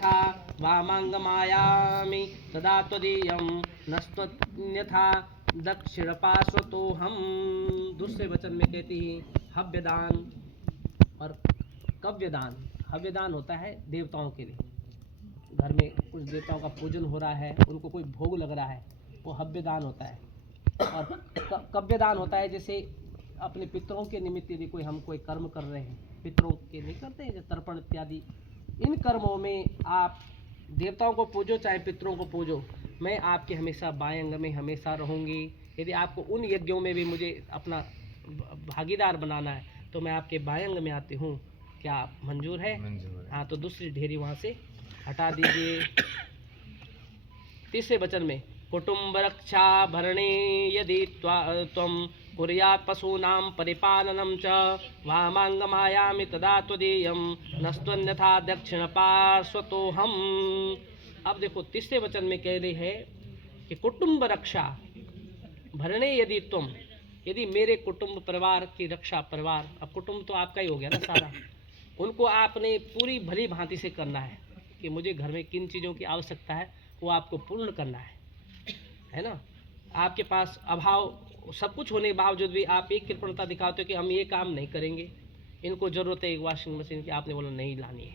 यथा वामांगमायामि तदा त्वदीयं नस्त्वन्यथा दक्षिणपार्श्वतोऽहम्। दूसरे वचन में कहती है हव्यदान और कव्यदान। हव्यदान होता है देवताओं के लिए, घर में कुछ देवताओं का पूजन हो रहा है, उनको कोई भोग लग रहा है, वो हव्यदान होता है। और कव्यदान होता है जैसे अपने पितरों के निमित्त यदि हम कोई कर्म कर रहे हैं, पितरों के लिए करते हैं तर्पण इत्यादि, इन कर्मों में आप देवताओं को पूजो चाहे पितरों को पूजो, मैं आपके हमेशा बाएं अंग में हमेशा रहूँगी। यदि आपको उन यज्ञों में भी मुझे अपना भागीदार बनाना है तो मैं आपके बाएं अंग में आती हूँ। क्या मंजूर है? मंजूर है। हाँ, तो दूसरी ढेरी वहाँ से हटा दीजिए। तीसरे वचन में कुटुंब रक्षा भरणे यदि त्वं कुर्यात् पशूनां परिपालनं च वामांगमायामि तदा त्वदीयं नस्त्वन्यथा दक्षिणपार्श्वतोऽहम्। अब देखो तीसरे वचन में कह रही है कि कुटुंब रक्षा भरणे यदि तुम, यदि मेरे कुटुंब परिवार की रक्षा, परिवार अब कुटुंब तो आपका ही हो गया ना सारा, उनको आपने पूरी भली भांति से करना है कि मुझे घर में किन चीज़ों की आवश्यकता है वो आपको पूर्ण करना है ना। आपके पास अभाव सब कुछ होने के बावजूद भी आप एक कृपणता दिखाते हो कि हम ये काम नहीं करेंगे, इनको ज़रूरत है एक वॉशिंग मशीन की, आपने बोला नहीं लानी है।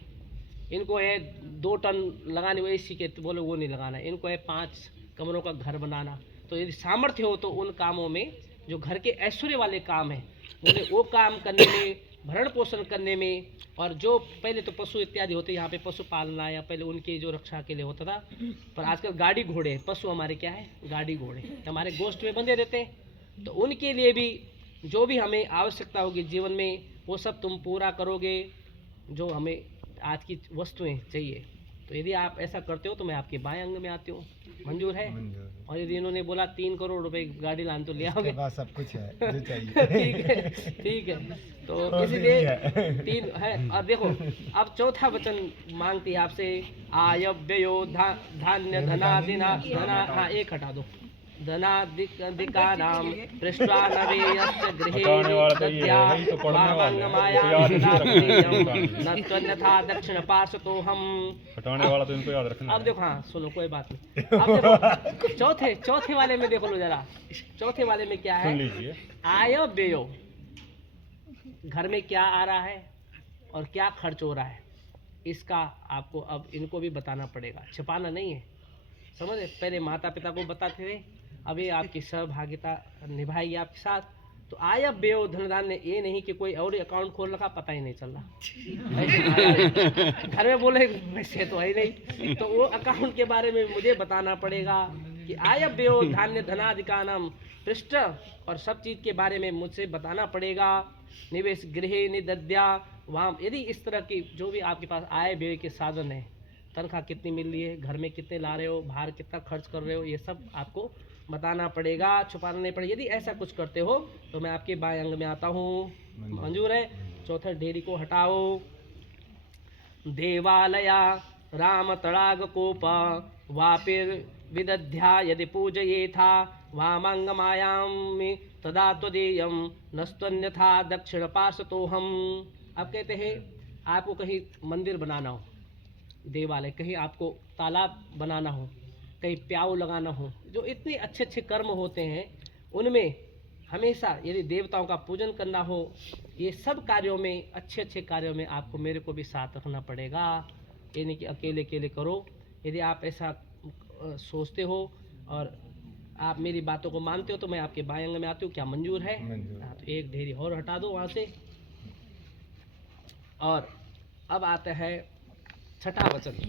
इनको है 2 टन लगाने वो एसी के, तो बोले वो नहीं लगाना है। इनको है 5 कमरों का घर बनाना। तो यदि सामर्थ्य हो तो उन कामों में जो घर के ऐश्वर्य वाले काम हैं बोले वो काम करने में, भरण पोषण करने में। और जो पहले तो पशु इत्यादि होते, यहाँ पे पशु पालना या पहले उनकी जो रक्षा के लिए होता था, पर आजकल गाड़ी घोड़े, पशु हमारे क्या है, गाड़ी घोड़े हमारे गोष्ठ में बंधे रहते हैं। तो उनके लिए भी जो भी हमें आवश्यकता होगी जीवन में वो सब तुम पूरा करोगे, जो हमें आज की वस्तुएं चाहिए। तो यदि आप ऐसा करते हो तो मैं आपके बाएं अंग में आती हूँ। मंजूर है? और यदि इन्होंने बोला 3 करोड़ रुपए गाड़ी लान तो ले आओगे, सब कुछ है जो चाहिए। ठीक है। तो इसलिए 3 है। और देखो अब चौथा वचन मांगती है आपसे, आय व्ययो धान्य धनादिना धना, हाँ एक हटा दो, धनादिकानां पृष्ट्वा नवेयस्य गृहे दद्या वामांगमायामि न त्वन्यथा दक्षिणपार्श्वतोऽहम्। हटाने वाला तो इनको याद रखना। अब देखो, हाँ सुनो कोई बात नहीं। अब देखो चौथे वाले में देखो लो जरा, चौथे वाले में क्या है, सुन लीजिए, आय व्ययो, घर में क्या आ रहा है और क्या खर्च हो रहा है, इसका आपको अब इनको भी बताना पड़ेगा, छिपाना नहीं है। समझ? पहले माता पिता को बताते थे, अभी आपकी सहभागिता निभाएगी आपके साथ। तो आय व्यय धनदान ने ये नहीं कि कोई और अकाउंट खोल रखा, पता ही नहीं चल रहा, घर में बोले वैसे तो है ही नहीं, तो वो अकाउंट के बारे में मुझे बताना पड़ेगा कि आय व्यय धान्य धनादिकानाम पृष्ठ, और सब चीज़ के बारे में मुझसे बताना पड़ेगा। निवेश गृहे निदद्या, वहाँ यदि इस तरह की जो भी आपके पास आय व्यय के साधन है, तनख्वाह कितनी मिल रही है, घर में कितने ला रहे हो, बाहर कितना खर्च कर रहे हो, ये सब आपको बताना पड़ेगा, छुपाना नहीं पड़ेगा। यदि ऐसा कुछ करते हो तो मैं आपके बाएं अंग में आता हूँ। मंजूर है? चौथे ढेरी को हटाओ। देवालया राम तड़ाग कोप वापिर विदध्या यदि पूजयेथा वामांगमायामि तदा त्वदीयं नस्त्वन्यथा दक्षिणपार्श्वतोऽहम्। अब कहते हैं आपको कहीं मंदिर बनाना हो, देवालय, कहीं आपको तालाब बनाना हो, कहीं प्याऊ लगाना हो, जो इतने अच्छे अच्छे कर्म होते हैं उनमें हमेशा यदि देवताओं का पूजन करना हो, ये सब कार्यों में, अच्छे अच्छे कार्यों में आपको मेरे को भी साथ रखना पड़ेगा। ये नहीं कि अकेले अकेले करो। यदि आप ऐसा सोचते हो और आप मेरी बातों को मानते हो तो मैं आपके बाएं अंग में आती हूँ। क्या मंजूर है? हाँ, तो एक ढेरी और हटा दो वहाँ से। और अब आता है छठा वचन।